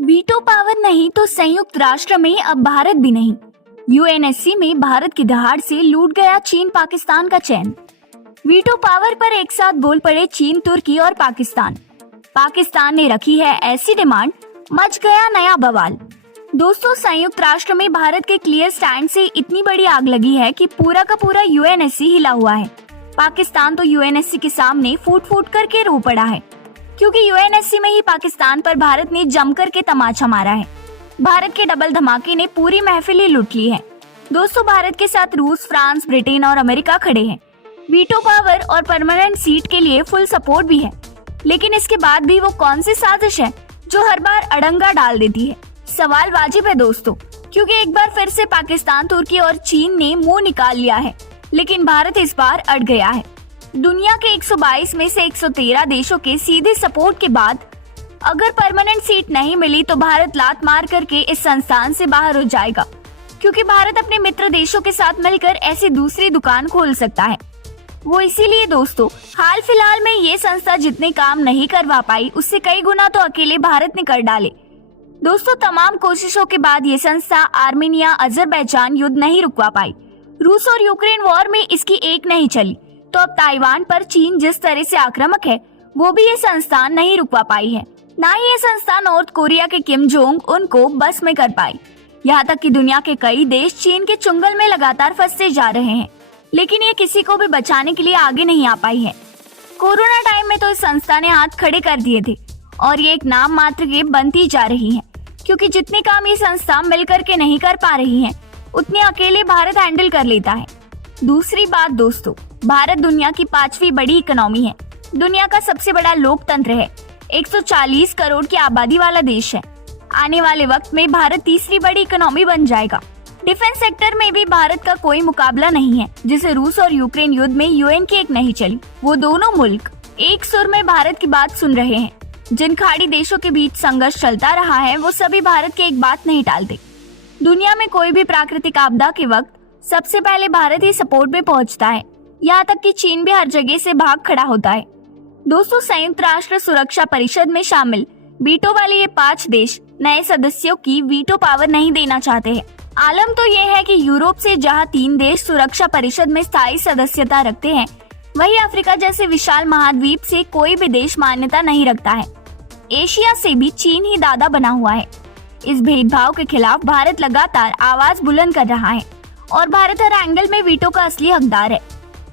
Veto power नहीं तो संयुक्त राष्ट्र में अब भारत भी नहीं। यूएनएससी में भारत की दहाड़ से लूट गया चीन पाकिस्तान का चैन। वीटो पावर पर एक साथ बोल पड़े चीन, तुर्की और पाकिस्तान। पाकिस्तान ने रखी है ऐसी डिमांड, मच गया नया बवाल। दोस्तों, संयुक्त राष्ट्र में भारत के क्लियर स्टैंड से इतनी बड़ी आग लगी है कि पूरा का पूरा यूएनएससी हिला हुआ है। पाकिस्तान तो यूएनएससी के सामने फूट फूट करके रो पड़ा है, क्योंकि यूएनएससी में ही पाकिस्तान पर भारत ने जमकर के तमाचा मारा है। भारत के डबल धमाके ने पूरी महफिल ही लूट ली है। दोस्तों, भारत के साथ रूस, फ्रांस, ब्रिटेन और अमेरिका खड़े हैं। वीटो पावर और परमानेंट सीट के लिए फुल सपोर्ट भी है, लेकिन इसके बाद भी वो कौन सी साजिश है जो हर बार अड़ंगा डाल देती है? सवाल वाजिब है दोस्तों, क्योंकि एक बार फिर से पाकिस्तान, तुर्की और चीन ने मुंह निकाल लिया है, लेकिन भारत इस बार अड़ गया है। दुनिया के 122 में से 113 देशों के सीधे सपोर्ट के बाद अगर परमानेंट सीट नहीं मिली तो भारत लात मार करके इस संस्थान से बाहर हो जाएगा, क्योंकि भारत अपने मित्र देशों के साथ मिलकर ऐसी दूसरी दुकान खोल सकता है। वो इसीलिए दोस्तों, हाल फिलहाल में ये संस्था जितने काम नहीं करवा पाई, उससे कई गुना तो अकेले भारत ने कर डाले। दोस्तों, तमाम कोशिशों के बाद ये संस्था आर्मेनिया, अजरबैजान युद्ध नहीं रुकवा पाई। रूस और यूक्रेन वॉर में इसकी एक नहीं चली, तो अब ताइवान पर चीन जिस तरह से आक्रामक है, वो भी ये संस्था नहीं रुकवा पाई है। ना ही ये संस्था नॉर्थ कोरिया के किम जोंग उनको बस में कर पाई। यहाँ तक कि दुनिया के कई देश चीन के चुंगल में लगातार फंसते जा रहे हैं, लेकिन ये किसी को भी बचाने के लिए आगे नहीं आ पाई है। कोरोना टाइम में तो इस संस्था ने हाथ खड़े कर दिए थे, और ये एक नाम मात्र के बनती जा रही है, क्योंकि जितने काम ये संस्था मिलकर के नहीं कर पा रही है, उतने अकेले भारत हैंडल कर लेता है। दूसरी बात दोस्तों, भारत दुनिया की 5वीं बड़ी इकोनॉमी है, दुनिया का सबसे बड़ा लोकतंत्र है, 140 करोड़ की आबादी वाला देश है। आने वाले वक्त में भारत तीसरी बड़ी इकोनॉमी बन जाएगा। डिफेंस सेक्टर में भी भारत का कोई मुकाबला नहीं है। जिसे रूस और यूक्रेन युद्ध में यूएन की एक नहीं चली, वो दोनों मुल्क एक सुर में भारत की बात सुन रहे हैं। जिन खाड़ी देशों के बीच संघर्ष चलता रहा है, वो सभी भारत की एक बात नहीं टालते। दुनिया में कोई भी प्राकृतिक आपदा के वक्त सबसे पहले भारत ही सपोर्ट में पहुंचता है। यहाँ तक कि चीन भी हर जगह से भाग खड़ा होता है। दोस्तों, संयुक्त राष्ट्र सुरक्षा परिषद में शामिल वीटो वाले ये 5 देश नए सदस्यों की वीटो पावर नहीं देना चाहते हैं। आलम तो ये है कि यूरोप से जहाँ 3 देश सुरक्षा परिषद में स्थायी सदस्यता रखते हैं, वही अफ्रीका जैसे विशाल महाद्वीप से कोई भी देश मान्यता नहीं रखता है। एशिया से भी चीन ही दादा बना हुआ है। इस भेदभाव के खिलाफ भारत लगातार आवाज बुलंद कर रहा है, और भारत हर एंगल में वीटो का असली हकदार है।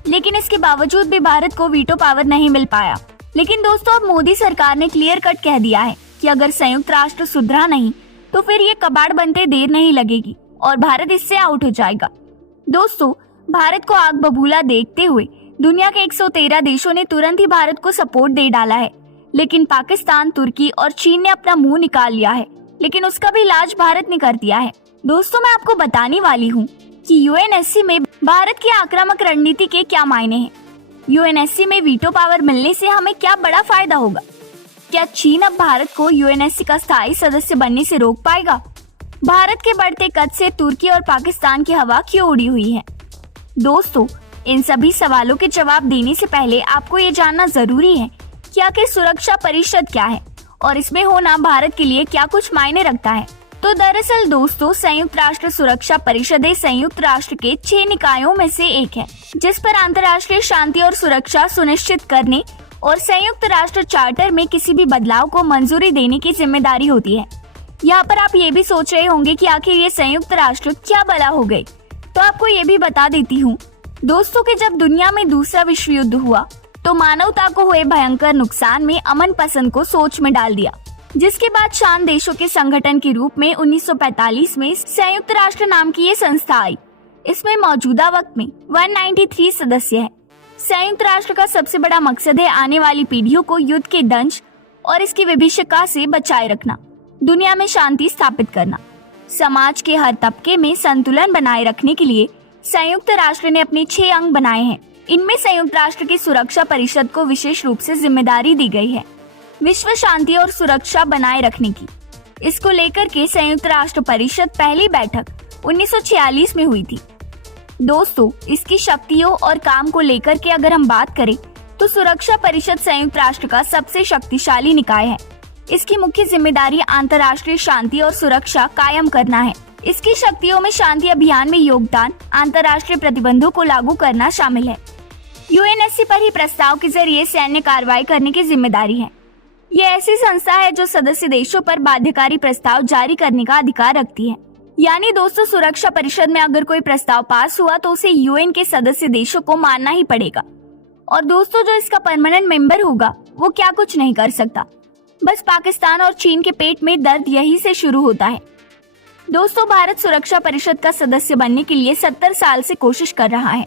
लेकिन इसके बावजूद भी भारत को वीटो पावर नहीं मिल पाया। लेकिन दोस्तों, अब मोदी सरकार ने क्लियर कट कह दिया है कि अगर संयुक्त राष्ट्र सुधरा नहीं तो फिर ये कबाड़ बनते देर नहीं लगेगी और भारत इससे आउट हो जाएगा। दोस्तों, भारत को आग बबूला देखते हुए दुनिया के 113 देशों ने तुरंत ही भारत को सपोर्ट दे डाला है, लेकिन पाकिस्तान, तुर्की और चीन ने अपना मुंह निकाल लिया है, लेकिन उसका भी इलाज भारत ने कर दिया है। दोस्तों, मैं आपको बताने वाली हूँ कि यूएनएससी में भारत की आक्रामक रणनीति के क्या मायने हैं। यूएनएससी में वीटो पावर मिलने से हमें क्या बड़ा फायदा होगा? क्या चीन अब भारत को यूएनएससी का स्थायी सदस्य बनने से रोक पाएगा? भारत के बढ़ते कद से तुर्की और पाकिस्तान की हवा क्यों उड़ी हुई है? दोस्तों, इन सभी सवालों के जवाब देने से पहले आपको ये जानना जरूरी है कि आखिर सुरक्षा परिषद क्या है और इसमें होना भारत के लिए क्या कुछ मायने रखता है। तो दरअसल दोस्तों, संयुक्त राष्ट्र सुरक्षा परिषद संयुक्त राष्ट्र के 6 निकायों में से एक है, जिस पर अंतर्राष्ट्रीय शांति और सुरक्षा सुनिश्चित करने और संयुक्त राष्ट्र चार्टर में किसी भी बदलाव को मंजूरी देने की जिम्मेदारी होती है। यहाँ पर आप ये भी सोच रहे होंगे कि आखिर ये संयुक्त राष्ट्र क्या बला हो गई, तो आपको ये भी बता देती हूँ दोस्तों कि जब दुनिया में दूसरा विश्व युद्ध हुआ तो मानवता को हुए भयंकर नुकसान में अमन पसंद को सोच में डाल दिया, जिसके बाद शांत देशों के संगठन के रूप में 1945 में संयुक्त राष्ट्र नाम की ये संस्था आई। इसमें मौजूदा वक्त में 193 सदस्य है। संयुक्त राष्ट्र का सबसे बड़ा मकसद है आने वाली पीढ़ियों को युद्ध के दंश और इसकी विभीषिका से बचाए रखना, दुनिया में शांति स्थापित करना। समाज के हर तबके में संतुलन बनाए रखने के लिए संयुक्त राष्ट्र ने अपने 6 अंग बनाए हैं। इनमें संयुक्त राष्ट्र की सुरक्षा परिषद को विशेष रूप से जिम्मेदारी दी गई है विश्व शांति और सुरक्षा बनाए रखने की। इसको लेकर के संयुक्त राष्ट्र परिषद पहली बैठक 1946 में हुई थी। दोस्तों, इसकी शक्तियों और काम को लेकर के अगर हम बात करें तो सुरक्षा परिषद संयुक्त राष्ट्र का सबसे शक्तिशाली निकाय है। इसकी मुख्य जिम्मेदारी अंतर्राष्ट्रीय शांति और सुरक्षा कायम करना है। इसकी शक्तियों में शांति अभियान में योगदान, अंतर्राष्ट्रीय प्रतिबंधों को लागू करना शामिल है। यूएनएससी पर ही प्रस्ताव के जरिए सैन्य कार्रवाई करने की जिम्मेदारी है। ये ऐसी संस्था है जो सदस्य देशों पर बाध्यकारी प्रस्ताव जारी करने का अधिकार रखती है। यानी दोस्तों, सुरक्षा परिषद में अगर कोई प्रस्ताव पास हुआ तो उसे यूएन के सदस्य देशों को मानना ही पड़ेगा। और दोस्तों, जो इसका परमानेंट मेंबर होगा वो क्या कुछ नहीं कर सकता। बस पाकिस्तान और चीन के पेट में दर्द यहीं से शुरू होता है। दोस्तों, भारत सुरक्षा परिषद का सदस्य बनने के लिए 70 साल से कोशिश कर रहा है,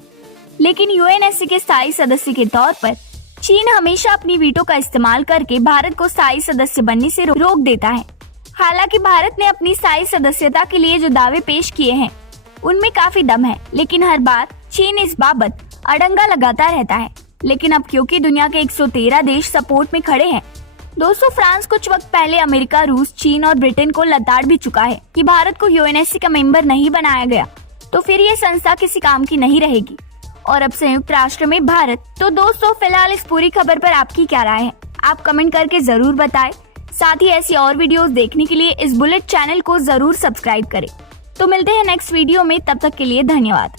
लेकिन यूएनएससी के स्थायी सदस्य के तौर पर चीन हमेशा अपनी वीटो का इस्तेमाल करके भारत को स्थायी सदस्य बनने से रोक देता है। हालांकि भारत ने अपनी स्थायी सदस्यता के लिए जो दावे पेश किए हैं उनमें काफी दम है, लेकिन हर बार चीन इस बाबत अड़ंगा लगाता रहता है। लेकिन अब क्योंकि दुनिया के 113 देश सपोर्ट में खड़े हैं, दोस्तों, फ्रांस कुछ वक्त पहले अमेरिका, रूस, चीन और ब्रिटेन को लताड़ भी चुका है कि भारत को यूएनएससी का मेंबर नहीं बनाया गया तो फिर ये संस्था किसी काम की नहीं रहेगी। और अब संयुक्त राष्ट्र में भारत। तो दोस्तों, फिलहाल इस पूरी खबर पर आपकी क्या राय है, आप कमेंट करके जरूर बताएं। साथ ही ऐसी और वीडियोस देखने के लिए इस बुलेट चैनल को जरूर सब्सक्राइब करें। तो मिलते हैं नेक्स्ट वीडियो में, तब तक के लिए धन्यवाद।